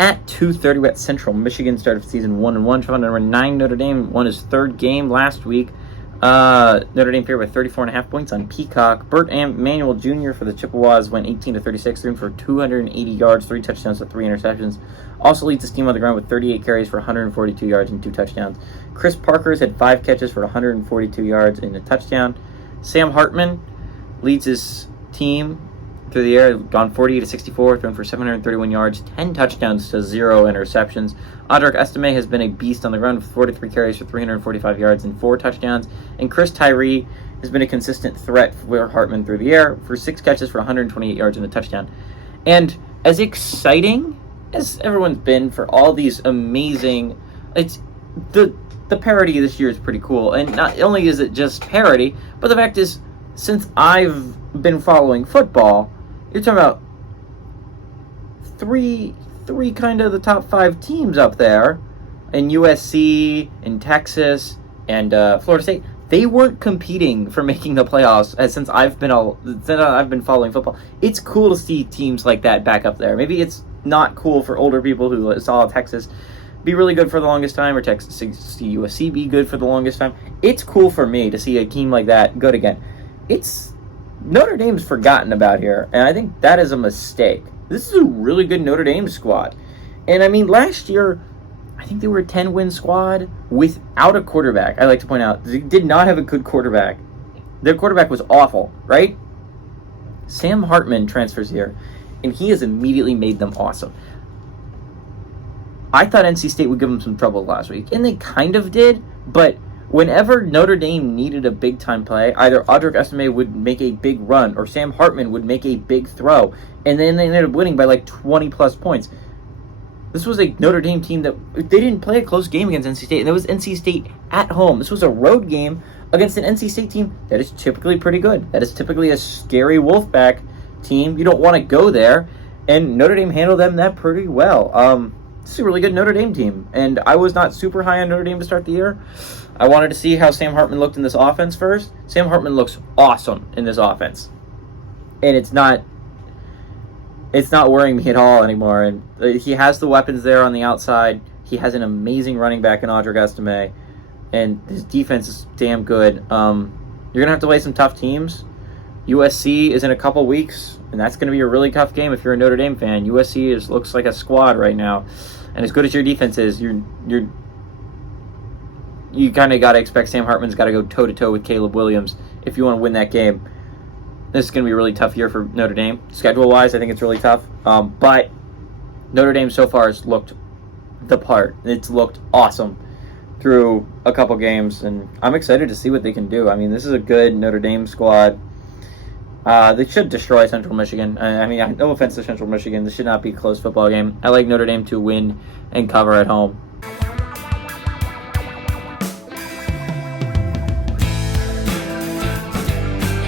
At 2:30, we got Central Michigan, start of season 1-1. Number 9 Notre Dame won his third game last week. Notre Dame favored by 34.5 points on Peacock. Burt Manuel Jr. for the Chippewas went 18-36, threw for 280 yards, 3 touchdowns to 3 interceptions. Also leads his team on the ground with 38 carries for 142 yards and 2 touchdowns. Chris Parker's had 5 catches for 142 yards and a touchdown. Sam Hartman leads his team through the air, gone 48-64, thrown for 731 yards, 10 touchdowns to 0 interceptions. Audric Estime has been a beast on the ground with 43 carries for 345 yards and 4 touchdowns. And Chris Tyree has been a consistent threat for Hartman through the air for 6 catches for 128 yards and a touchdown. And as exciting as everyone's been for all these amazing, it's the parody this year is pretty cool. And not only is it just parody, but the fact is, since I've been following football, you're talking about three kind of the top 5 teams up there, in USC, in Texas, and Florida State. They weren't competing for making the playoffs since I've been following football. It's cool to see teams like that back up there. Maybe it's not cool for older people who saw Texas be really good for the longest time, or Texas see USC be good for the longest time. It's cool for me to see a team like that good again. Notre Dame's forgotten about here, and I think that is a mistake. This is a really good Notre Dame squad. And I mean, last year, I think they were a 10-win squad without a quarterback. I like to point out, they did not have a good quarterback. Their quarterback was awful, right? Sam Hartman transfers here, and he has immediately made them awesome. I thought NC State would give them some trouble last week, and they kind of did, but whenever Notre Dame needed a big-time play, either Audric Estime would make a big run or Sam Hartman would make a big throw, and then they ended up winning by like 20-plus points. This was a Notre Dame team that they didn't play a close game against NC State, and that was NC State at home. This was a road game against an NC State team that is typically pretty good. That is typically a scary Wolfpack team. You don't want to go there, and Notre Dame handled them that pretty well. This is a really good Notre Dame team, and I was not super high on Notre Dame to start the year. I wanted to see how Sam Hartman looked in this offense first. Sam Hartman looks awesome in this offense, and it's not worrying me at all anymore. And he has the weapons there on the outside. He has an amazing running back in Audric Estime, and his defense is damn good. You're gonna have to play some tough teams. USC is in a couple weeks, and that's going to be a really tough game if you're a Notre Dame fan. USC looks like a squad right now, and as good as your defense is, you kind of got to expect Sam Hartman's got to go toe-to-toe with Caleb Williams if you want to win that game. This is going to be a really tough year for Notre Dame. Schedule-wise, I think it's really tough. But Notre Dame so far has looked the part. It's looked awesome through a couple games, and I'm excited to see what they can do. I mean, this is a good Notre Dame squad. They should destroy Central Michigan. I mean, no offense to Central Michigan. This should not be a close football game. I like Notre Dame to win and cover at home.